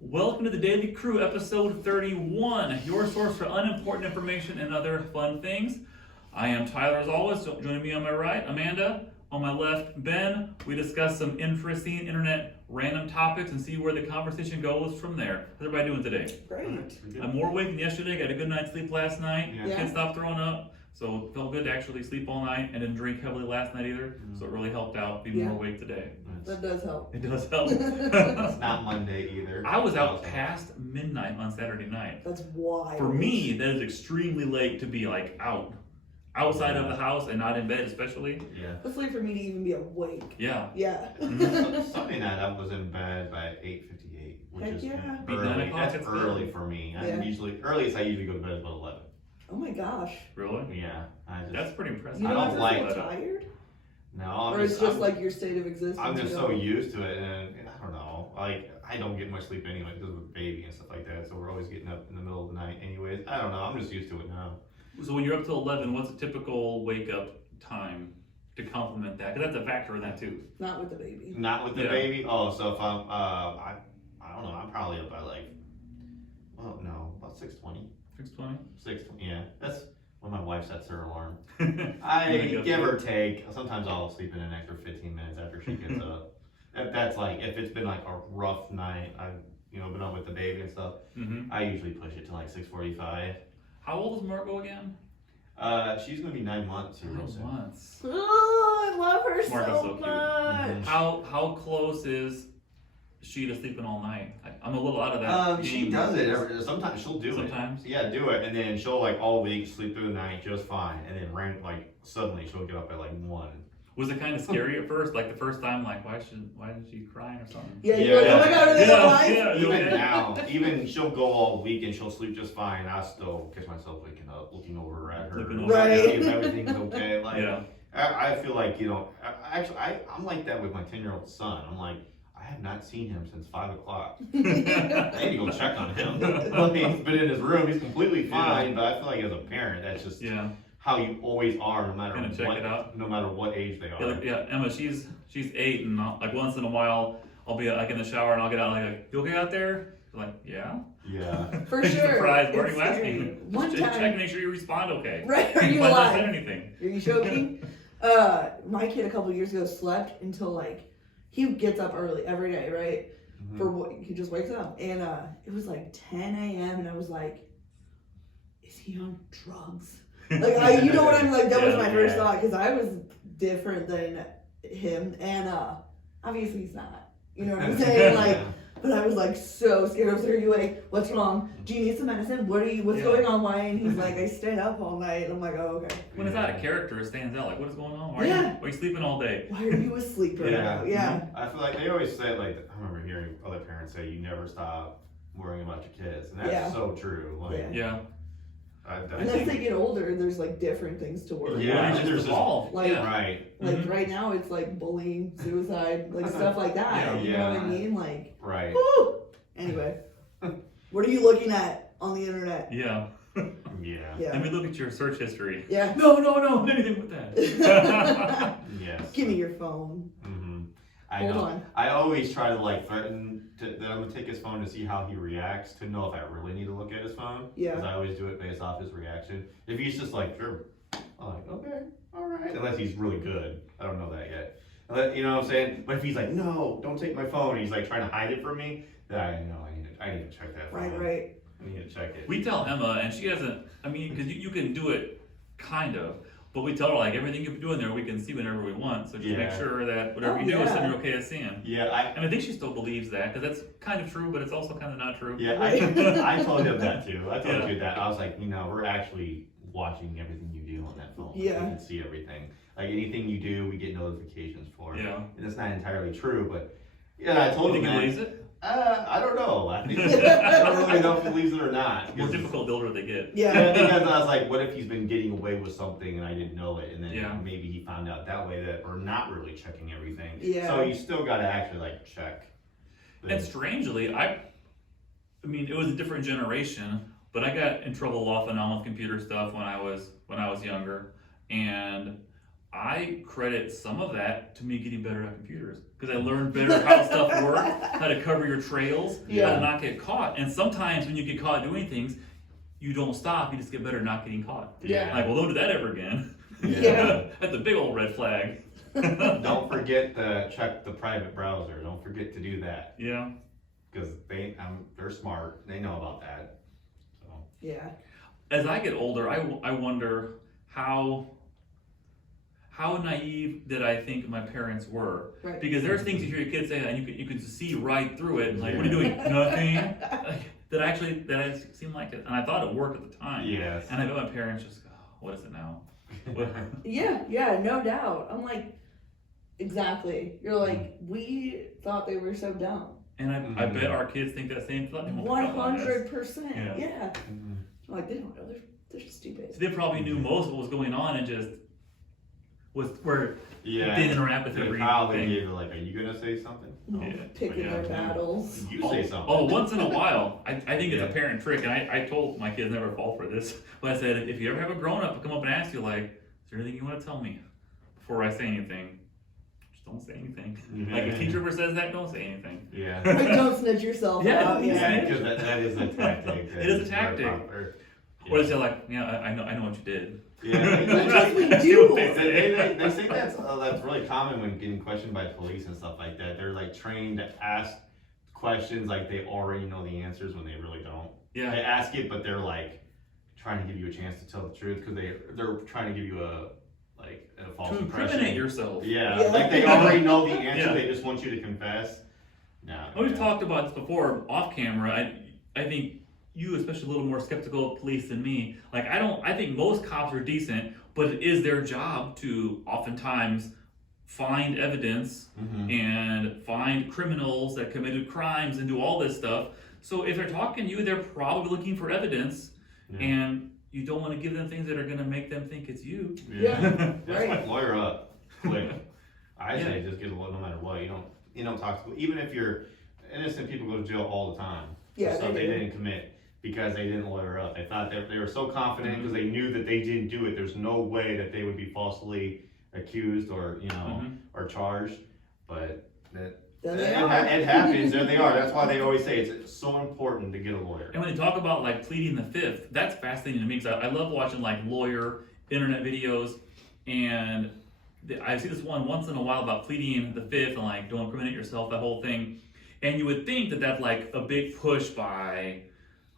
Welcome to the Daily Crew, episode 31, your source for unimportant information and other fun things. I am Tyler, as always. Joining me on my right, Amanda. On my left, Ben. We discuss some interesting internet random topics and see where the conversation goes from there. How's everybody doing today? Great. I'm more awake than yesterday. Got a good night's sleep last night. Yeah. Kids stopped throwing up, so it felt good to actually sleep all night and didn't drink heavily last night either. So it really helped out being more awake today. That does help. It does help. It's not Monday either. I was out past midnight on Saturday night. That's wild. For me, that is extremely late to be like outside of the house and not in bed, especially. Yeah. That's late for me to even be awake. Yeah. Yeah. Sunday night I was in bed by 8:58, which Heck is yeah. Beat 9 early. o'clock, That's it's early good. for me. Yeah. I'm usually earliest I usually go to bed is about 11. Oh my gosh. Really? Yeah. That's pretty impressive. You I don't don't ever like feel tired? No, Or it's just like your state of existence? I'm just you so know? used to it, and I don't know. Like I don't get much sleep anyway because of the baby and stuff like that. So we're always getting up in the middle of the night, anyways. I don't know. I'm just used to it now. So when you're up till 11, what's a typical wake up time to complement that? Because that's a factor in that too. Not with the baby. Not with the Yeah. baby. Oh, so if I'm I don't know. I'm probably up by like, well, no, about 6:20. 6:20. 6:20. Yeah, that's when my wife sets her alarm. Wake I up give to or take. Sometimes I'll sleep in an extra 15 minutes after she gets up. That's like if it's been like a rough night. I've been up with the baby and stuff. Mm-hmm. I usually push it to like 6:45. How old is Margot again? She's gonna be 9 months here real 9 soon. months. Oh, I love her Margot's so so cute. much. Mhm. How close is she to sleeping all night? I'm a little out of that. She game. does it. Sometimes she'll do it. Sometimes? Yeah, do it, and then she'll like all week sleep through the night just fine, and then suddenly she'll get up at like 1. Was it kind of scary at first? Like the first time, like why isn't she crying or something? Yeah, you're like, oh my god, are they alive? Yeah. Even now, even she'll go all week and she'll sleep just fine. I still catch myself waking up, looking over at her, Looking over Right. see if everything's okay. Like, Yeah. I feel like I'm like that with my 10-year-old son. I'm like, I have not seen him since 5 o'clock. I need to go check on him. He's been in his room. He's completely fine, but I feel like as a parent, that's just Yeah. how you always are, no matter Gonna check what, it out. no matter what age they are. Yeah, Emma, she's 8, and like once in a while, I'll be like in the shower and I'll get out like, you okay out there? She's like, yeah. Yeah. For Like, sure. surprised. What are It's you asking? scary. One Just check time, and make sure you respond okay. right? Are you Might not alive? say anything. Are you joking? My kid a couple years ago slept until like he gets up early every day, right? Mhm. For what he just wakes up, and it was like 10 a.m. and I was like, is he on drugs? Like you know what I'm like? That was Yeah, my first yeah. thought because I was different than him, and obviously he's not. You know what I'm saying? Like, but I was like so scared. I was like, are you awake? What's wrong? Do you need some medicine? What's Yeah. going on? Why? And he's like, I stayed up all night. And I'm like, oh okay. When it's out of character, it stands out. Like, what is going on? Why Yeah. are you sleeping all day? Why are you asleep right Yeah. now? Yeah. I feel like they always say, like, I remember hearing other parents say, you never stop worrying about your kids. And that's Yeah. so true. Like, Yeah. Yeah. I And as they get older, there's like different things to worry Yeah, Why about. don't you there's just this- evolve? Like- Yeah. right, Like Mhm. right now, it's like bullying, suicide, like stuff like that. Yeah. You know what I Yeah. mean? Like, right. woo! Anyway, what are you looking at on the internet? Yeah. Yeah. Yeah. Let me look at your search history. Yeah. No, anything with that. Yes. Give me your phone. Mm-hmm. I Hold know. on. I always try to like threaten that I'm gonna take his phone to see how he reacts to know if I really need to look at his phone. Yeah. Because I always do it based off his reaction. If he's just like, sure, I'm like, okay, all right. Unless he's really good. I don't know that yet. You know what I'm saying? But if he's like, no, don't take my phone, and he's like trying to hide it from me, then I know I need to check that phone. Right. I need to check it. We tell Emma, and she hasn't, I mean, because you can do it kind of, but we tell her, like, everything you do in there, we can see whenever we want. So just make Yeah. sure that whatever Oh, you do is yeah. something you're okay at seeing. Yeah, And I think she still believes that, because that's kind of true, but it's also kind of not true. I told him that too. I told Yeah. you that. I was like, we're actually watching everything you do on that phone. Like, Yeah. we can see everything. Like anything you do, we get notifications for. Yeah. And it's not entirely true, but yeah, I told You him think he that. believes it? I don't know. I don't really know if he believes it or not. More difficult the older they get. Yeah. Because I was like, what if he's been getting away with something and I didn't know it, and then Yeah. maybe he found out that way that we're not really checking everything. Yeah. So you still got to actually like check. And strangely, I mean, it was a different generation, but I got in trouble off and on with computer stuff when I was younger, and I credit some of that to me getting better at computers because I learned better how stuff works, how to cover your trails, how Yeah. to not get caught. And sometimes when you get caught doing things, you don't stop, you just get better at not getting caught. Yeah. Like, well, don't do that ever again. Yeah. That's a big old red flag. Don't forget to check the private browser. Don't forget to do that Yeah. because they're smart. They know about that. So Yeah. As I get older, I wonder how naive did I think my parents were? Right. Because there's things you hear your kids say and you can see right through it. Like, what are you doing? Nothing. That I seemed like it, and I thought it worked at the time. yes. And I bet my parents just go, "What is it now?" Yeah, no doubt. I'm like, exactly. You're like, we thought they were so dumb. And I bet our kids think that same thing. 100%. Yeah. Yeah. Mhm. I'm like, they don't know. They're just stupid. So they probably knew most of what was going on and just didn't interact with They everything. probably gave it like, "Are you gonna say something?" Yeah. Picking Yeah. their battles. You say something. Oh, once in a while, I think it's Yeah. a parent trick, and I told my kids never fall for this. But I said, if you ever have a grown up come up and ask you, like, is there anything you want to tell me before I say anything? Just don't say anything. Like, if teacher ever says that, don't say anything. Yeah. Like, don't snitch yourself Yeah. out. Yeah, because that is a tactic. It is a tactic. Or they say, like, yeah, I know what you did. Yeah. Because we That's do. what they They say. think that's really common when getting questioned by police and stuff like that. They're like trained to ask questions like they already know the answers when they really don't. Yeah. They ask it, but they're like trying to give you a chance to tell the truth because they're trying to give you a false To impression. incriminate yourself. Yeah, Yeah. like they already know the answer. Yeah. They just want you to confess. No. We've talked about this before off camera. I think you, especially, a little more skeptical of police than me. Like, I think most cops are decent, but it is their job to oftentimes find evidence Mhm. and find criminals that committed crimes and do all this stuff. So if they're talking to you, they're probably looking for evidence, Yeah. and you don't want to give them things that are going to make them think it's you. Yeah. That's Right. like lawyer up quick. I Yeah. say just get a lawyer no matter what. You don't talk to even if you're innocent people go to jail all the time. Yeah, for stuff they they do. didn't commit because they didn't lawyer up. They thought they were so confident because they knew that they didn't do it. There's no way that they would be falsely accused or or charged. But There it they are. happens. There they are. That's why they always say it's so important to get a lawyer. And when they talk about like pleading the fifth, that's fascinating to me because I love watching like lawyer internet videos, and I see this one once in a while about pleading the fifth and like don't incriminate yourself, that whole thing. And you would think that that's like a big push by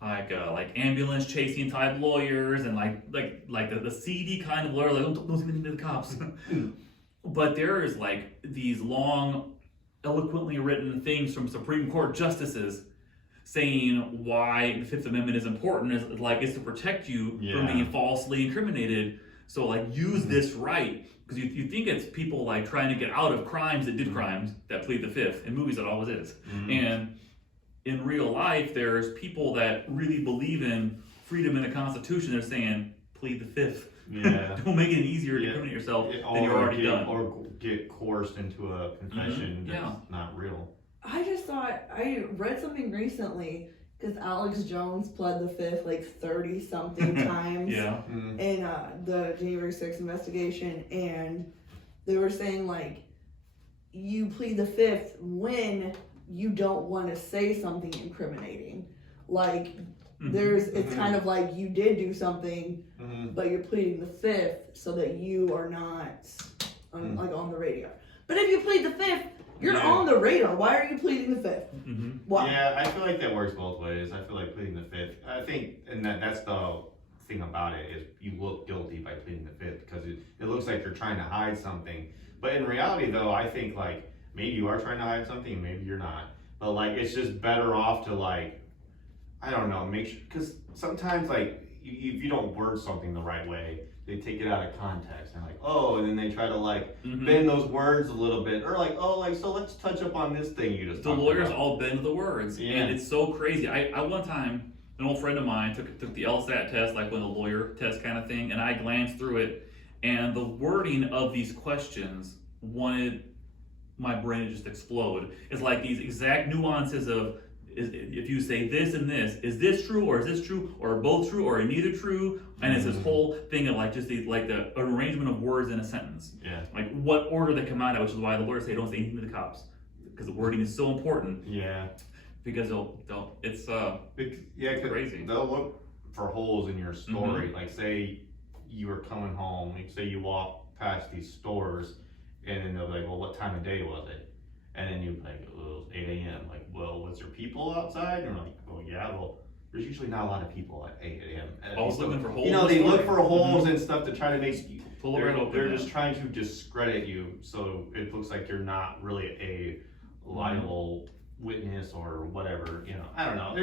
like ambulance chasing type lawyers and like the seedy kind of lawyer, like don't say anything to the cops. But there is like these long, eloquently written things from Supreme Court justices saying why the Fifth Amendment is important, is like it's to protect you from Yeah. being falsely incriminated. So like use this right, because you think it's people like trying to get out of crimes that did crimes that plead the fifth. In movies, it always is. And in real life, there's people that really believe in freedom in the Constitution. They're saying plead the fifth. Yeah. Don't make it easier to Yeah. incriminate yourself Yeah, than you're already get, done. Or get coerced into a confession Mhm. Yeah. that's not real. I just thought, I read something recently, because Alex Jones pled the fifth like 30 something times Yeah. in the January 6th investigation, and they were saying like, you plead the fifth when you don't want to say something incriminating. Like, it's kind of like you did do something, but you're pleading the fifth so that you are not like on the radar. But if you plead the fifth, you're Yeah. on the radar. Why are you pleading the fifth? Why? Yeah, I feel like that works both ways. I feel like pleading the fifth. I think, and that's the thing about it is you look guilty by pleading the fifth because it looks like you're trying to hide something. But in reality, though, I think like maybe you are trying to hide something, maybe you're not. But like it's just better off to like, I don't know, make sure, because sometimes like if you don't word something the right way, they take it out of context and like, oh, and then they try to like bend those words a little bit, or like, oh, like so let's touch up on this thing you just The talked lawyers about. all bend the words, Yeah. and it's so crazy. I one time, an old friend of mine took the LSAT test, like when a lawyer test kind of thing, and I glanced through it, and the wording of these questions wanted my brain to just explode. It's like these exact nuances of if you say this and this, is this true or is this true or both true or neither true? And it's this whole thing of like just like the arrangement of words in a sentence. Yeah. Like what order they come out at, which is why the lawyers say don't say anything to the cops, because the wording is so important. Yeah. Because it's crazy. They'll look for holes in your story. Like say you were coming home, like say you walk past these stores, and then they'll be like, well, what time of day was it? And then you're like, well, it was 8 a.m. Like, well, was there people outside? And you're like, well, yeah, well, there's usually not a lot of people at 8 a.m. Always looking for holes. You know, they look for holes and stuff to try to make you, Pull it right open. they're just trying to discredit you, so it looks like you're not really a liable witness or whatever. You know, I don't know.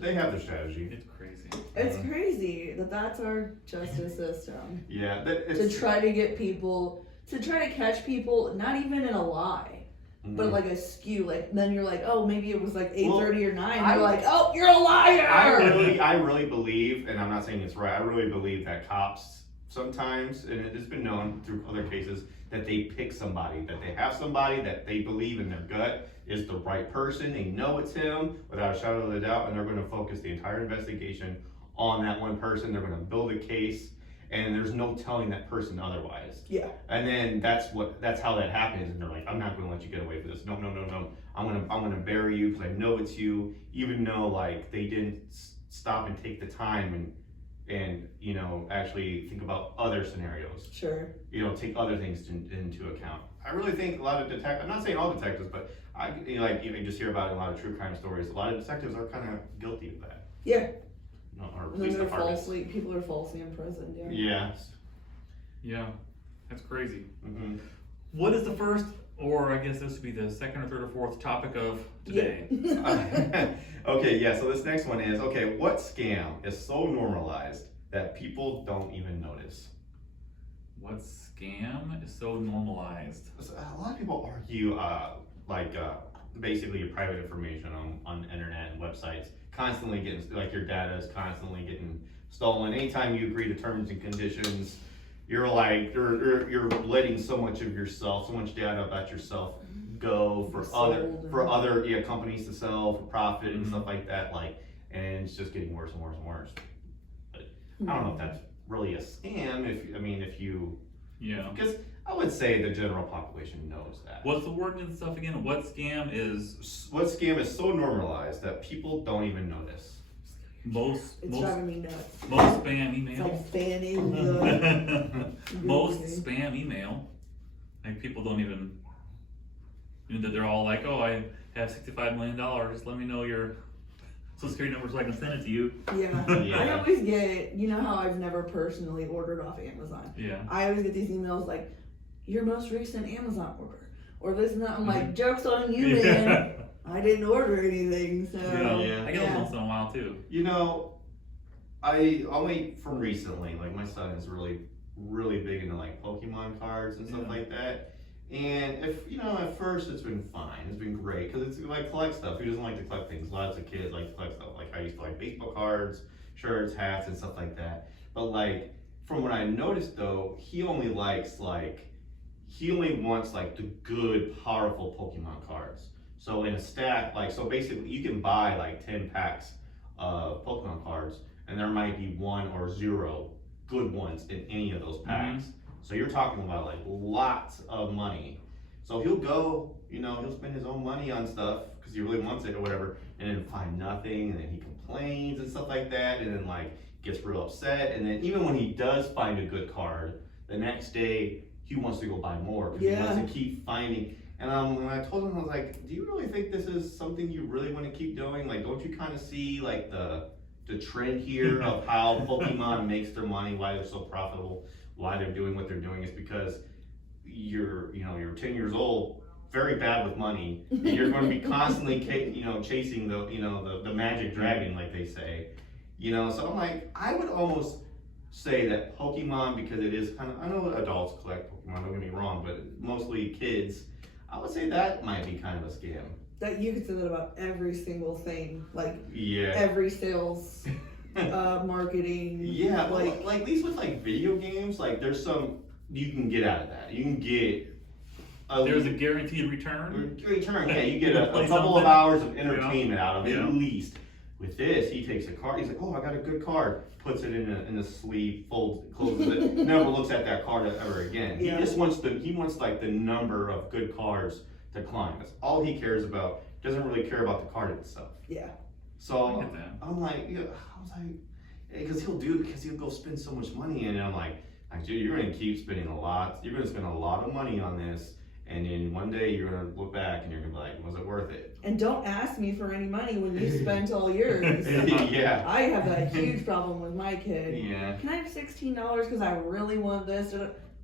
They have their strategy. It's crazy. It's crazy that's our justice system. Yeah, To try to get people, to try to catch people, not even in a lie. But like a skew, like then you're like, oh, maybe it was like 8:30 or 9. You're like, oh, you're a liar. I really believe, and I'm not saying it's right. I really believe that cops sometimes, and it has been known through other cases, that they pick somebody, that they have somebody that they believe in their gut is the right person. They know it's him without a shadow of a doubt, and they're going to focus the entire investigation on that one person. They're going to build a case, and there's no telling that person otherwise. Yeah. And then that's how that happens. And they're like, I'm not going to let you get away with this. No. I'm gonna bury you because I know it's you, even though like they didn't stop and take the time and you know actually think about other scenarios. Sure. You know, take other things into account. I really think a lot of detectives. I'm not saying all detectives, but you just hear about it in a lot of true crime stories. A lot of detectives are kind of guilty of that. Yeah. You know, or at And least then the they're hardest. falsely, people are falsely imprisoned. Yeah. Yeah. Yeah, that's crazy. Mm-hmm. What is the first, or I guess this would be the second or third or fourth topic of today? Okay, yeah, so this next one is, okay, what scam is so normalized that people don't even notice? What scam is so normalized? So, a lot of people argue, basically your private information on the internet and websites constantly getting, like your data is constantly getting stolen. Anytime you agree to terms and conditions, you're like, you're letting so much of yourself, so much data about yourself go for other companies to sell for profit and stuff like that, like, and it's just getting worse and worse and worse. But I don't know if that's really a scam, if you Yeah. because I would say the general population knows that. What's the word and stuff again? What scam is so normalized that people don't even notice? most It's driving me nuts. most spam It's email? like fanning the. Most spam email. Like people don't even that they're all like, oh, I have $65 million. Just let me know your social security number so I can send it to you. Yeah. Yeah. I always get, you know how I've never personally ordered off Amazon. Yeah. I always get these emails like, your most recent Amazon order, or this and that. I'm like, joke's on you, man. I didn't order anything, so. Yeah. I get them once in a while too. You know, I only from recently, like my son is really big into like Pokemon cards and stuff like that. And at first it's been fine, it's been great, because it's like collect stuff. Who doesn't like to collect things? Lots of kids like to collect stuff. Like I used to like baseball cards, shirts, hats, and stuff like that. But like from what I noticed though, he only wants like the good, powerful Pokemon cards. So in a stack, so basically you can buy like 10 packs of Pokemon cards, and there might be 1 or 0 good ones in any of those packs. So you're talking about like lots of money. So he'll go, he'll spend his own money on stuff because he really wants it or whatever, and then find nothing, and then he complains and stuff like that, and then like gets real upset. And then even when he does find a good card, the next day he wants to go buy more because he wants to keep finding. And when I told him, I was like, do you really think this is something you really want to keep doing? Like, don't you kind of see like the trend here of how Pokemon makes their money, why they're so profitable, why they're doing what they're doing? Is because you're 10 years old, very bad with money, and you're going to be constantly chasing the magic dragon, like they say. So I'm like, I would almost say that Pokemon, because it is kind of, I know adults collect Pokemon, don't get me wrong, but mostly kids, I would say that might be kind of a scam. That you could say that about every single thing, like Yeah. every sales, marketing. Yeah, like at least with like video games, like there's some you can get out of that. You can get There's a guaranteed return. Return, yeah, you get a Play couple of something. hours of entertainment out of it Yeah. at least. With this, he takes a card. He's like, "Oh, I got a good card." Puts it in the sleeve, folds, closes it. Never looks at that card ever again. Yeah. He just wants like the number of good cards to climb. That's all he cares about. Doesn't really care about the card itself. Yeah. So I get that. I'm like, yeah, I was like, because he'll go spend so much money, and I'm like, dude, you're gonna keep spending a lot. You're gonna spend a lot of money on this. And then one day you're gonna look back and you're gonna be like, was it worth it? And don't ask me for any money when you spent all yours. Yeah. I have that huge problem with my kid. Yeah. Can I have $16 because I really want this?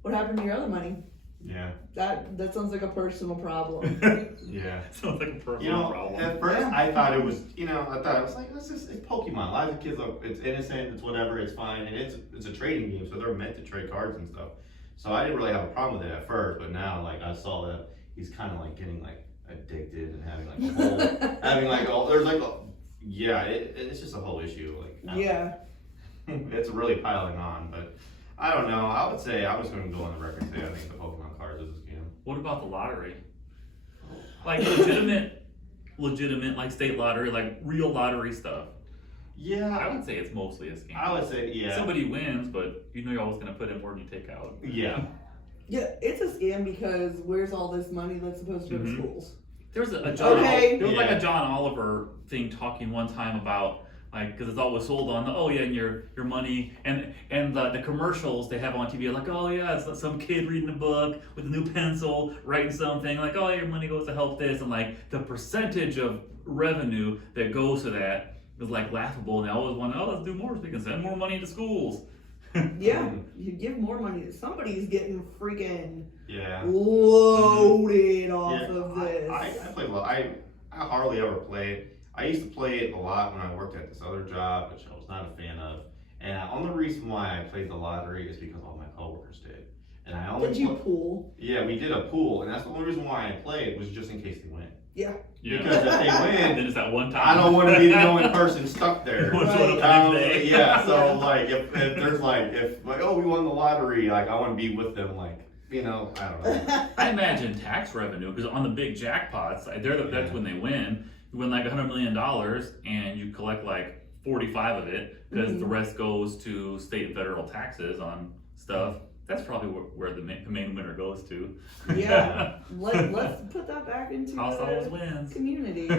What happened to your other money? Yeah. That sounds like a personal problem. Yeah. Sounds like a personal problem. At first Yeah. I thought it was, I thought it was like, it's Pokemon. A lot of the kids, look, it's innocent, it's whatever, it's fine, and it's a trading game, so they're meant to trade cards and stuff. So I didn't really have a problem with it at first, but now like I saw that he's kind of like getting like addicted and having like a whole, it's just a whole issue. Like, I don't Yeah. know. It's really piling on, but I don't know. I would say I'm just going to go on the record and say I think the Pokemon cards is a scam. What about the lottery? Like legitimate like state lottery, like real lottery stuff. Yeah, I would say it's mostly a scam. I would say yeah. Somebody wins, but you know you're always gonna put in more than you take out. Yeah. Yeah, it's a scam because where's all this money that's supposed to go to Mhm. schools? There was a John. Okay. There was like Yeah. a John Oliver thing talking one time about like because it's always sold on the and your money and the commercials they have on TV are like it's some kid reading a book with a new pencil writing something like your money goes to help this and like the percentage of revenue that goes to that is like laughable and they always want let's do more so we can send more money to schools. Yeah, you give more money to somebody's getting freaking Yeah. loaded off Yeah, of this. I play a lot. I hardly ever play it. I used to play it a lot when I worked at this other job, which I was not a fan of. And the only reason why I played the lottery is because all my coworkers did. And I only Did you pool? Yeah, we did a pool, and that's the only reason why I played was just in case they win. Yeah. Yeah. Because if they win, then it's that one time. I don't want to be the only person stuck there. One showed up the Right. next day. Yeah, so Yeah. like if there's like we won the lottery, like I want to be with them, like I don't know. I imagine tax revenue because on the big jackpots, that's when they win. You win like $100 million and you collect like 45 of it because the rest goes to state and federal taxes on stuff. That's probably where the main winner goes to. Yeah. Let's put that back into House always the wins. community.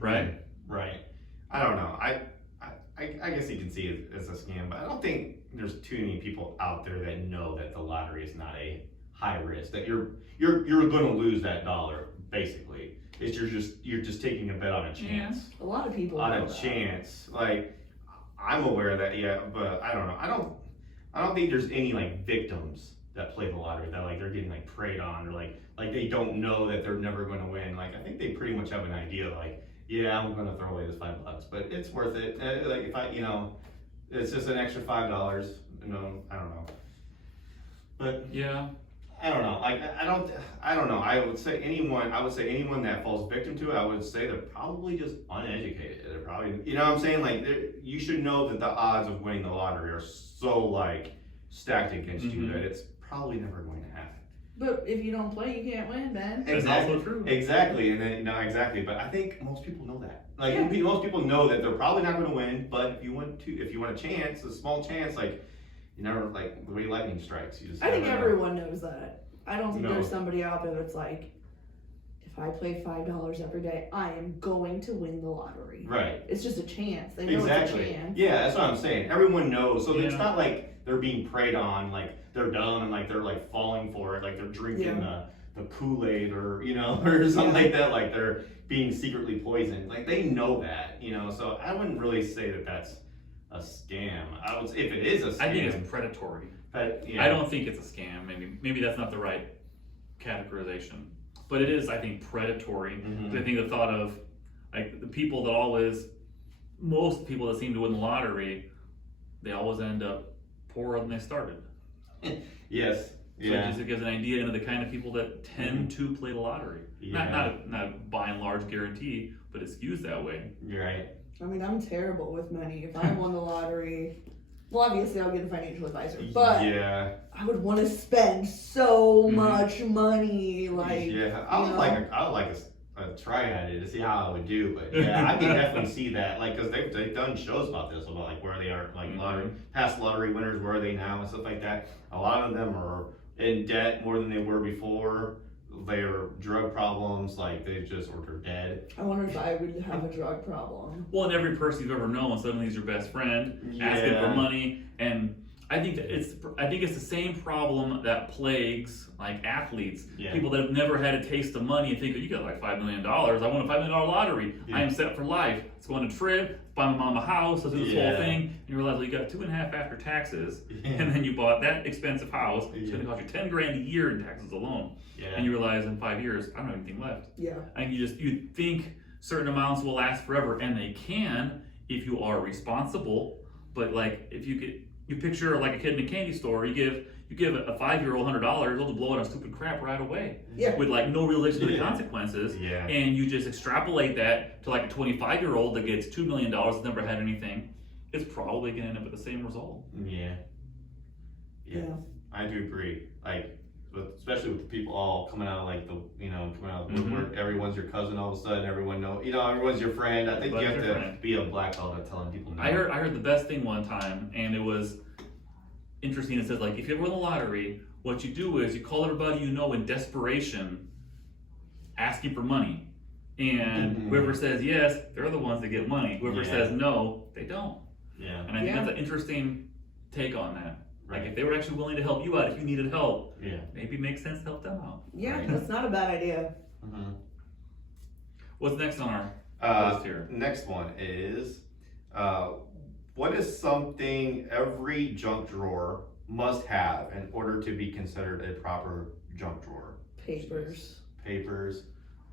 Right? Right. I don't know. I guess you can see it as a scam, but I don't think there's too many people out there that know that the lottery is not a high risk. That you're going to lose that dollar. Basically, it's you're just taking a bet on a chance. A lot of people On know a that. chance. Like I'm aware of that. Yeah, but I don't know. I don't think there's any like victims that play the lottery that like they're getting like preyed on or like they don't know that they're never going to win. Like I think they pretty much have an idea like. Yeah, I'm gonna throw away this $5, but it's worth it. Like if it's just an extra $5. I don't know. But Yeah. I don't know. Like I don't know. I would say anyone that falls victim to it, I would say they're probably just uneducated. They're probably, you know what I'm saying? Like you should know that the odds of winning the lottery are so like stacked against you that it's probably never going to happen. But if you don't play, you can't win, man. That's also true. Exactly, and then exactly. But I think most people know that. Like Yeah. most people know that they're probably not going to win. But if you want a chance, a small chance, like you never like the way lightning strikes. You just. I think never know. everyone knows that. I don't think No. there's somebody out there that's like, if I play $5 every day, I am going to win the lottery. Right. It's just a chance. They know it's Exactly. a chance. Yeah, that's what I'm saying. Everyone knows, so it's Yeah. not like they're being preyed on, like they're dumb and like they're like falling for it, like they're drinking the Kool-Aid or or something like that, like they're being secretly poisoned. Like they know that, So I wouldn't really say that that's a scam. I would say if it is a scam, I think it's predatory. but I don't think it's a scam. Maybe that's not the right categorization, but it is. I think predatory. Mhm. I think the thought of like the people that most people that seem to win the lottery, they always end up poorer than they started. Yes. So it gives an idea into the kind of people that tend to play the lottery. Yeah. Not by and large guarantee, but it skews that way. You're right. I mean, I'm terrible with money. If I won the lottery, Well, obviously I'll get a financial advisor, but yeah, I would want to spend so Mhm. much money, like, yeah. I would know? like a try at it to see how I would do, but yeah, I can definitely see that, like, cause they've done shows about this, about like where they are, like past lottery winners, where are they now and stuff like that. A lot of them are in debt more than they were before. Their drug problems, like they just or they're dead. I wonder if I would have a drug problem. Well, and every person you've ever known suddenly is your best friend, asking for money, and I think it's the same problem that plagues like athletes, people that have never had a taste of money and think, you got like $5 million, I won a $5 million lottery, I am set for life. Let's go on a trip, buy my mom a house, let's do this whole thing, and you realize, well, you got 2.5 after taxes, and then you bought that expensive house, it's gonna cost you 10 grand a year in taxes alone. And you realize in 5 years, I don't have anything left. And you think certain amounts will last forever, and they can if you are responsible. But like if you picture like a kid in a candy store, you give a 5-year-old $100, they'll just blow it on stupid crap right away. With like no realization of the consequences. And you just extrapolate that to like a 25-year-old that gets $2 million, that's never had anything. It's probably gonna end up with the same result. Yeah. I do agree. Like, especially with the people all coming out of like coming out of the woodwork, everyone's your cousin all of a sudden, everyone everyone's your friend. I think you have to be a black belt at telling people no. I heard the best thing one time, and it was interesting. It says like, if you ever win the lottery, what you do is you call everybody you know in desperation, asking for money. And whoever says yes, they're the ones that get money. Whoever says no, they don't. And I think that's an interesting take on that. Like if they were actually willing to help you out if you needed help, maybe it makes sense to help them out. That's not a bad idea. What's next on our list here? Next one is, what is something every junk drawer must have in order to be considered a proper junk drawer? Papers.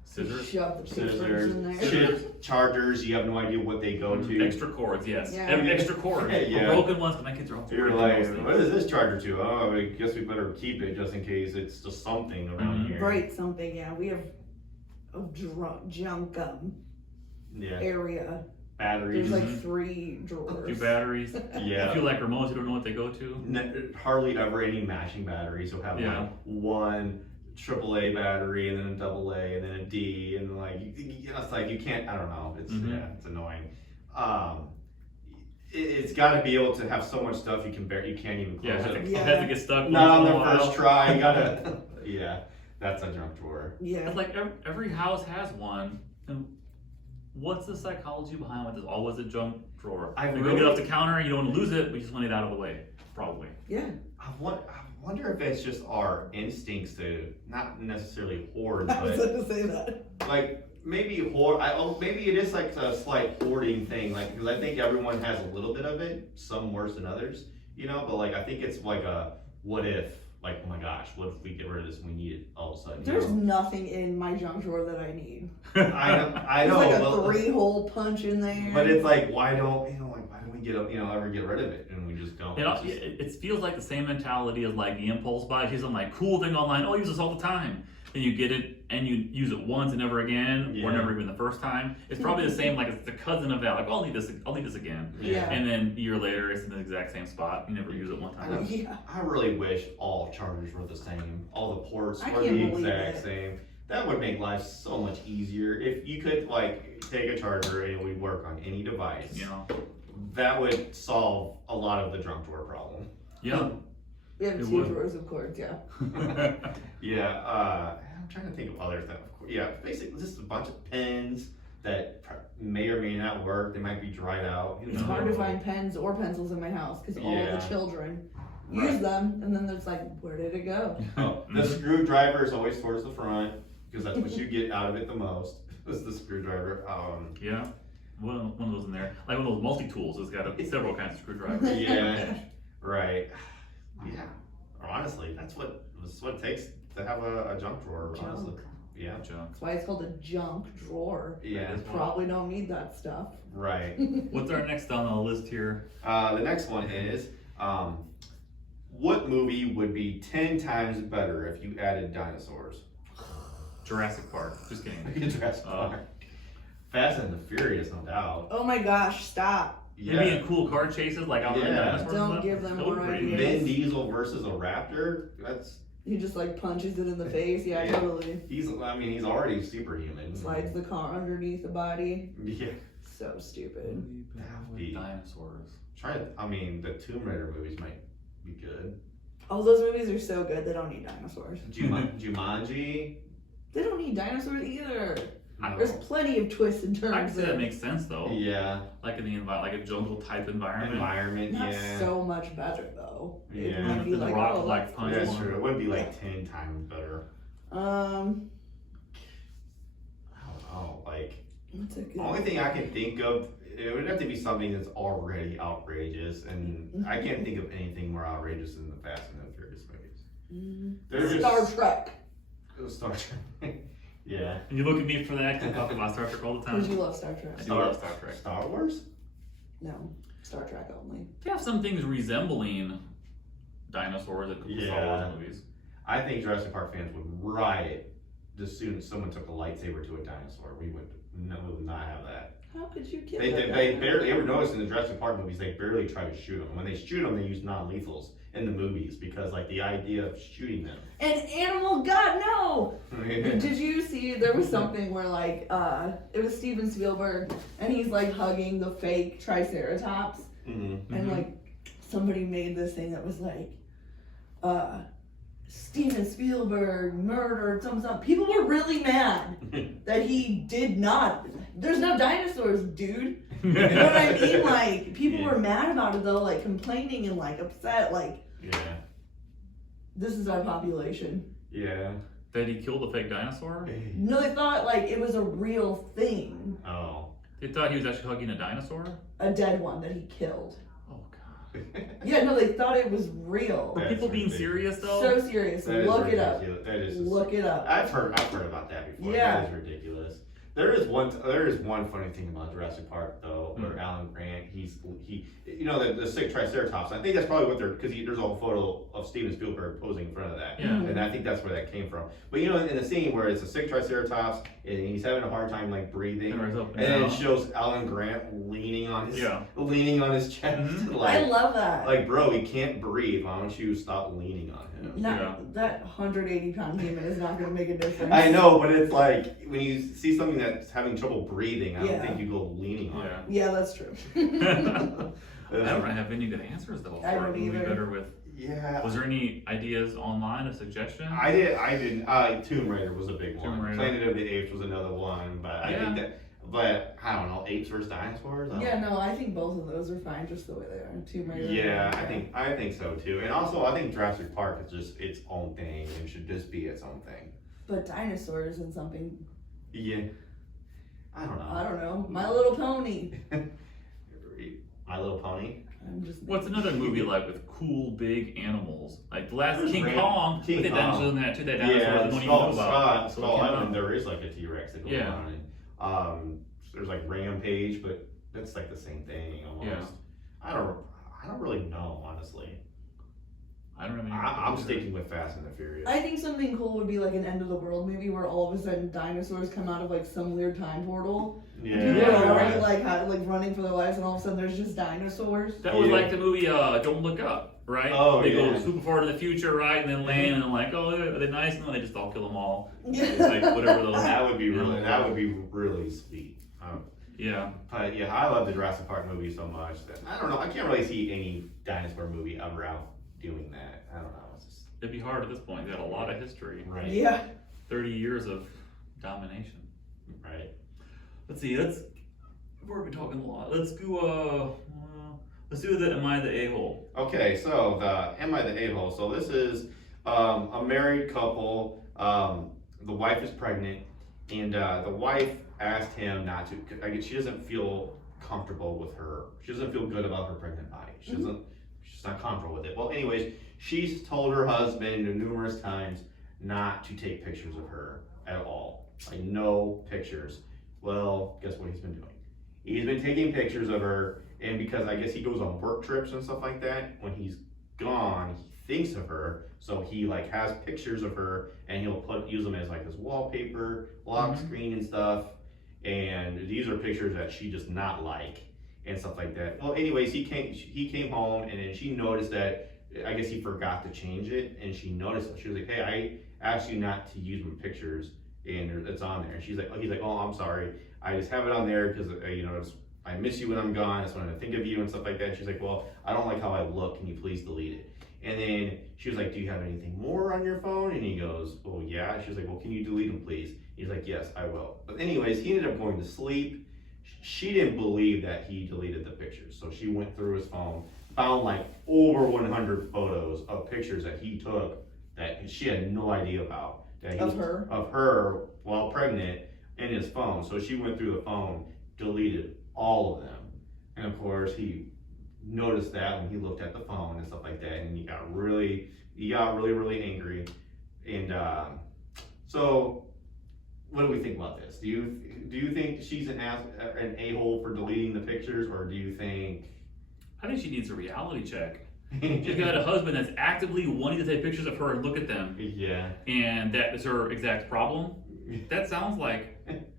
Scissors. Shove the papers in there. Chips, chargers, you have no idea what they go to. Extra cords, yes. Extra cords. Broken ones, but my kids are all You're like, what is this charger to? Oh, I guess we better keep it just in case it's just something around here. Break something, we have a junk area. Batteries. There's like 3 drawers. A few batteries. I feel like remotes, you don't know what they go to. Hardly ever any matching batteries. You'll have like one AAA battery and then a AA and then a D and like it's like you can't. I don't know. It's it's annoying. It's got to be able to have so much stuff you can't even close it. It has to get stuck. Not on the first try. You gotta. That's a junk drawer. It's like every house has one. And what's the psychology behind what is always a junk drawer? You go get off the counter and you don't want to lose it, but you just want it out of the way. Probably. I wonder if it's just our instincts to not necessarily hoard, I was but going to say that. Like maybe hoard. Maybe it is like a slight hoarding thing. Like because I think everyone has a little bit of it, some worse than others. But like I think it's like a what if. Like, oh my gosh, what if we get rid of this and we need it all of a sudden? There's nothing in my junk drawer that I need. I know. There's like a 3-hole punch in there. But it's like, why don't we ever get rid of it? And we just don't. It feels like the same mentality as like the impulse buy. He's some like cool thing online. Oh, I use this all the time. Then you get it and you use it once and never again, or never even the first time. It's probably the same. Like it's the cousin of that. Like, oh, I'll need this again. And then a year later, it's in the exact same spot. You never use it one time. I really wish all chargers were the same. All the ports were the exact same. That would make life so much easier if you could like take a charger and it would work on any device. That would solve a lot of the junk drawer problem. We have 2 drawers of cords, I'm trying to think of other stuff. Basically just a bunch of pens that may or may not work. They might be dried out. It's hard to find pens or pencils in my house because all the children use them, and then there's like, where did it go? The screwdriver is always towards the front because that's what you get out of it the most. Is the screwdriver. One of those in there, like one of those multi-tools. It's got several kinds of screwdrivers. Right. Honestly, that's what it takes to have a junk drawer. Honestly, junk. That's why it's called a junk drawer. Probably don't need that stuff. Right. What's our next on the list here? The next one is, what movie would be 10 times better if you added dinosaurs? Jurassic Park. Just kidding. Jurassic Park. Fast and the Furious, no doubt. Oh my gosh! Stop. Maybe in cool car chases, like out in the Yeah. dinosaurs. Don't and stuff. give them That would more be pretty ideas. Vin Diesel versus a raptor. That's He just like punches it in the face. Yeah, Yeah. totally. he's already superhuman. Slides the car underneath the body. Yeah. So stupid. Be- Dinosaurs. The Tomb Raider movies might be good. All those movies are so good. They don't need dinosaurs. Jumanji. They don't need dinosaurs either. No. There's plenty of twists and I can turns see that there. makes sense though. Yeah. Like in the like a jungle type environment. Not Yeah. so much better though. It Yeah. might be The like, Rock oh, like that's punch That's one. true. It wouldn't be like 10 times better. cool. I don't know. Like, What's a good? the only thing I can think of, it would have to be something that's already outrageous, and I can't think of anything more outrageous than the Fast and the Furious movies. They're Star just Trek. Star Trek. Yeah. And you look at me for that because I talk about Star Trek all the Because time. you love Star Trek. I do love Star Trek. Star Wars? No, Star Trek only. They have some things resembling dinosaurs in Star Yeah. Wars movies. I think Jurassic Park fans would riot as soon as someone took a lightsaber to a dinosaur. We would not have that. How could you kill They that? barely ever notice in the Jurassic Park movies they barely try to shoot them. When they shoot them, they use non-lethals in the movies because like the idea of shooting them. An animal? God no! Did you see there was something where like it was Steven Spielberg and he's like hugging the fake Triceratops Mm-hmm. and like somebody made this thing that was like Steven Spielberg murdered some. People were really mad that he did not. There's no dinosaurs, dude. You know what I mean? Like people were mad about it though, like complaining and like upset. Like Yeah. this is our population. Yeah. That he killed a fake dinosaur? No, they thought like it was a real thing, Oh. They thought he was actually hugging a dinosaur? a dead one that he killed. Oh god. Yeah, no, they thought it was real. Were That's people being ridiculous. serious though? So serious. That is Look it up. ridiculous. That is just, Look it up. I've heard about that before. Yeah. That is ridiculous. There is one funny thing about Jurassic Park though, where Alan Grant, he the sick Triceratops. I think that's probably what because there's a photo of Steven Spielberg posing in front of that, Yeah. and I think that's where that came from. But in the scene where it's a sick Triceratops and he's having a hard time like breathing, Camera's up and then it down. shows Alan Grant leaning on his chest, Mhm. I love that. like bro, he can't breathe. Why don't you stop leaning on him? That 180-pound human is not going to make a difference. I know, but it's like when you see something that's having trouble breathing, I don't Yeah. think you go leaning on Yeah. Yeah, that's true. I don't have any good answers though. I for don't a movie either. better with. Yeah. Was there any ideas online, a suggestion? I didn't. Tomb Raider was a big one. Tomb Raider. Planet of the Apes was another one, but I think that. But I don't know, apes versus dinosaurs. Yeah, no, I think both of those are fine just the way they are. Tomb Raider. Yeah, I think so too. And also, I think Jurassic Park is just its own thing and should just be its own thing. But dinosaurs and something. Yeah. I don't know. I don't know. My Little Pony. My Little Pony. I'm just. What's another movie like with cool big animals? Like the last There's King King Kong, King but they Kong. dinosaurs in that too. That dinosaur Yeah, that no one even know Skull, about. Skull King Island, Kong. there is like a T-Rex that goes Yeah. on. And, there's like Rampage, but that's like the same thing almost. Yeah. I don't really know, honestly. I don't know. I'm sticking with Fast and the Furious. I think something cool would be like an end of the world movie where all of a sudden dinosaurs come out of like some weird time portal. Yeah. People are Yeah. already like running for their lives, and all of a sudden there's just dinosaurs. That was Yeah. like the movie Don't Look Up, right? Oh, they yeah. go super far to the future, right, and then land, and like, oh, are they nice? And then they just all kill them all. Yeah. It's like whatever those. That would be really sweet. Yeah. But yeah, I love the Jurassic Park movie so much that I don't know. I can't really see any dinosaur movie ever out doing that. I don't know. It's just It'd be hard at this point. They got a lot of history. right. Yeah. 30 years of domination. Right. Let's see. We've been talking a lot. Let's go. Let's do the Am I the A-hole? Okay, so the Am I the A-hole? So this is a married couple. The wife is pregnant, and the wife asked him not to. I guess she doesn't feel comfortable with her. She doesn't feel good about her pregnant body. She's not comfortable with it. Well, anyways, she's told her husband numerous times not to take pictures of her at all. Like no pictures. Well, guess what he's been doing? He's been taking pictures of her, and because I guess he goes on work trips and stuff like that, when he's gone, he thinks of her, so he like has pictures of her, and he'll use them as like his wallpaper, lock screen and stuff. And these are pictures that she does not like, and stuff like that. Well, anyways, he came home, and then she noticed that, I guess he forgot to change it, and she noticed it. She was like, hey, I asked you not to use my pictures, and it's on there. And he's like, oh, I'm sorry. I just have it on there because, I miss you when I'm gone. I just wanted to think of you and stuff like that. And she's like, well, I don't like how I look. Can you please delete it? And then she was like, do you have anything more on your phone? And he goes, oh, yeah. She was like, well, can you delete them, please? He's like, yes, I will. But anyways, he ended up going to sleep. She didn't believe that he deleted the pictures. So she went through his phone, found like over 100 photos of pictures that he took that she had no idea about. Of her while pregnant in his phone. So she went through the phone, deleted all of them. And of course, he noticed that when he looked at the phone and stuff like that, and he got really, really angry. And so, what do we think about this? Do you think she's an a-hole for deleting the pictures, or do you think? I think she needs a reality check. She's got a husband that's actively wanting to take pictures of her and look at them. Yeah. And that is her exact problem. That sounds like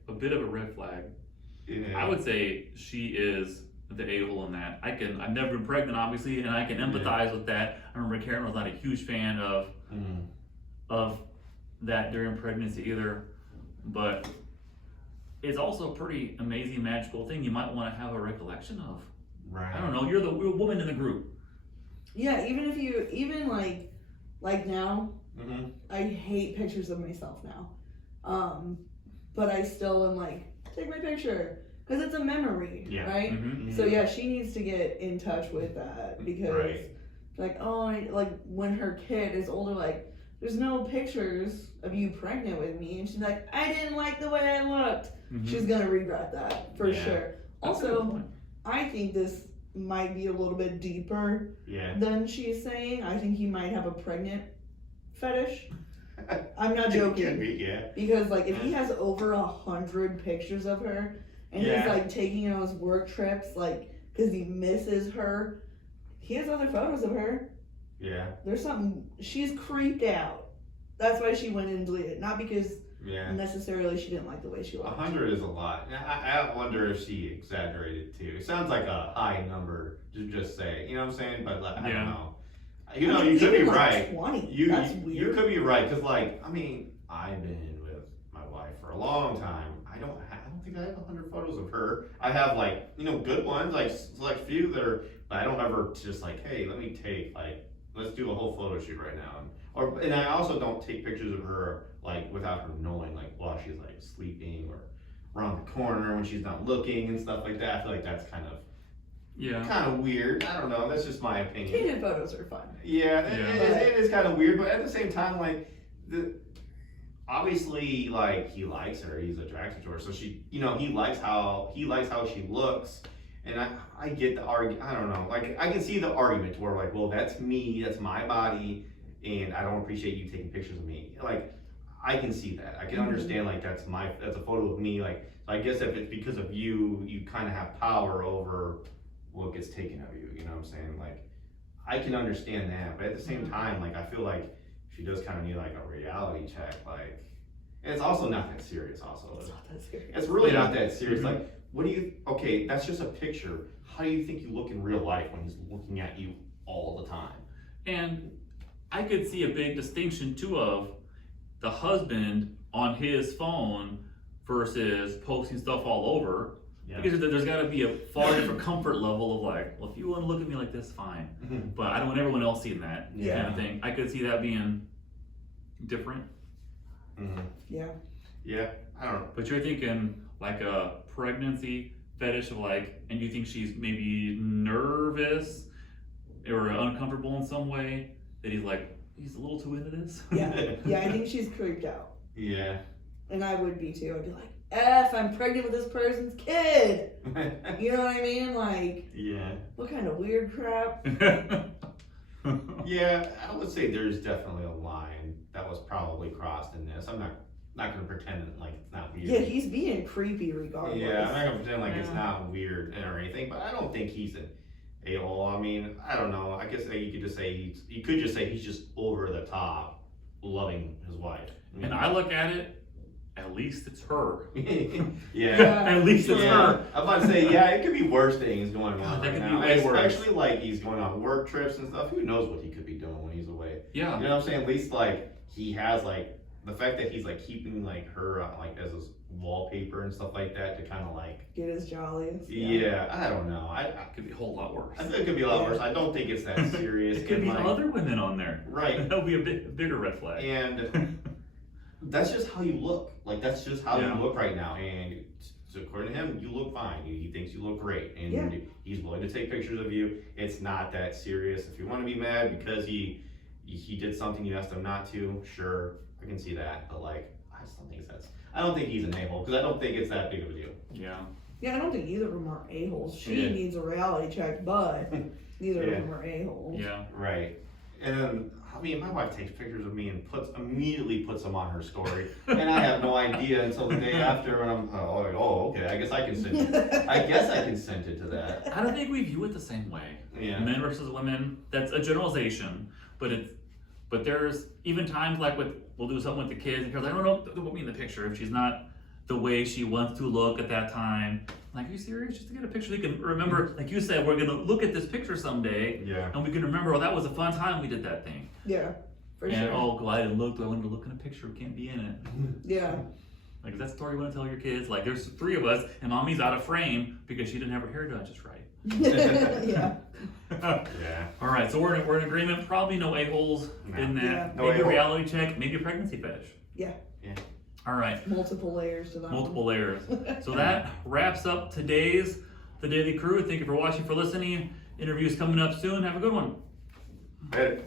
a bit of a red flag. Yeah. I would say she is the a-hole in that. I've never been pregnant, obviously, and I can empathize with that. I remember Karen was not a huge fan of that during pregnancy either. But it's also a pretty amazing, magical thing you might want to have a recollection of. Right. I don't know, you're the woman in the group. Yeah, even like now, Mm-hmm. I hate pictures of myself now. But I still am like, take my picture, because it's a memory, Yeah. right? Mm-hmm. So yeah, she needs to get in touch with that, because Right. like, like when her kid is older, like, there's no pictures of you pregnant with me, and she's like, I didn't like the way I looked. Mm-hmm. She's gonna regret that for Yeah. sure. That's a good Also, point. I think this might be a little bit deeper Yeah. than she's saying. I think he might have a pregnant fetish. I'm not joking. Could be, yeah. Because like if he has over 100 pictures of her, and Yeah. he's like taking her on his work trips, like because he misses her, he has other photos of her. Yeah. There's something. She's creeped out. That's why she went in and deleted it. Not because Yeah. necessarily she didn't like the way she looked. 100 is a lot. I wonder if she exaggerated too. It sounds like a high number to just say. You know what I'm saying? But like, I Yeah. don't know. I mean, You could be even, like, right. 20. That's weird. You could be right, because like, I mean, I've been with my wife for a long time. I don't think I have 100 photos of her. I have like, good ones, like select few that are, but I don't ever just like, hey, let me take like, let's do a whole photo shoot right now. And I also don't take pictures of her like without her knowing, like while she's like sleeping or around the corner when she's not looking and stuff like that. I feel like that's kind of weird. I don't know. That's just my opinion. Candid photos are fun. Yeah, Yeah. it is kind of weird, but at the same time, like obviously, like he likes her, he's attracted to her, so she, he likes how she looks, and I get the argument. I don't know, like I can see the argument where like, well, that's me, that's my body, and I don't appreciate you taking pictures of me. Like I can see that. I can understand like that's a photo of me. Like so I guess if it's because of you, you kind of have power over what gets taken of you. You know what I'm saying? Like I can understand that, but at the same time, like I feel like she does kind of need like a reality check. Like, and it's also not that serious. Also, It's not that serious. it's really not that serious. Mhm. Like, what do you? Okay, that's just a picture. How do you think you look in real life when he's looking at you all the time? And I could see a big distinction too of the husband on his phone versus posting stuff all over. Yeah. Because there's got to be a far different comfort level of like, well, if you want to look at me like this, fine. Mhm. But I don't want everyone else seeing that Yeah. kind of thing. I could see that being different. Mhm. Yeah. Yeah. I don't know. But you're thinking like a pregnancy fetish of like, and you think she's maybe nervous or uncomfortable in some way that he's a little too into this. Yeah. Yeah, I think she's creeped out. Yeah. And I would be too. I'd be like, F, I'm pregnant with this person's kid. You know what I mean? Like, Yeah. what kind of weird crap? Yeah, I would say there's definitely a line that was probably crossed in this. I'm not gonna pretend like it's not weird. Yeah, he's being creepy regardless. Yeah, I'm not gonna pretend like it's Yeah. not weird or anything, but I don't think he's an a-hole. I mean, I don't know. I guess you could just say he's just over the top loving his wife. And I look at it at least it's her. Yeah. At least it's her. I'm about to say, yeah, it could be worse things going on That right could be now. way worse. Especially like he's going on work trips and stuff. Who knows what he could be doing when he's away? Yeah. You know what I'm saying? At least like he has like the fact that he's like keeping like her like as his wallpaper and stuff like that to kind of like Get his jollies. yeah. I don't know. It could be a whole lot worse. I think it could be a lot worse. I don't think it's that serious. It could and, be like, other women on there. right. That would be a bigger red flag. And that's just how you look. Like that's just how Yeah. you look right now. And so according to him, you look fine. He thinks you look great, and Yeah. he's willing to take pictures of you. It's not that serious. If you want to be mad because he did something you asked him not to, sure, I can see that. But like, I just don't think I don't think he's an a-hole because I don't think it's that big of a deal. Yeah. Yeah, I don't think either of them are a-holes. She Yeah. needs a reality check, but neither Yeah. of them are a-holes. Yeah. Right. And then, I mean, my wife takes pictures of me and immediately puts them on her story, and I have no idea until the day after, and I'm okay, I guess I consented. I guess I consented to that. I don't think we view it the same way. Yeah. Men versus women. That's a generalization, but there's even times like we'll do something with the kids, and girls, I don't know, don't put me in the picture if she's not the way she wants to look at that time. I'm like, are you serious? Just to get a picture, you can remember, like you said, we're gonna look at this picture someday, Yeah. and we can remember, oh, that was a fun time we did that thing. Yeah, for And sure. oh, glad and look, do I want to look in a picture? We can't be in it. Yeah. Like, is that story you want to tell your kids? Like, there's 3 of us, and mommy's out of frame because she didn't have her hair done just right. Yeah. Yeah. All right, so we're in agreement. Probably no a-holes in that. Yeah. No Maybe a a-hole. reality check, maybe a pregnancy fetish. Yeah. All right, Multiple layers to that. multiple layers. So that wraps up today's The Daily Crew. Thank you for watching, for listening. Interviews coming up soon. Have a good one. Later.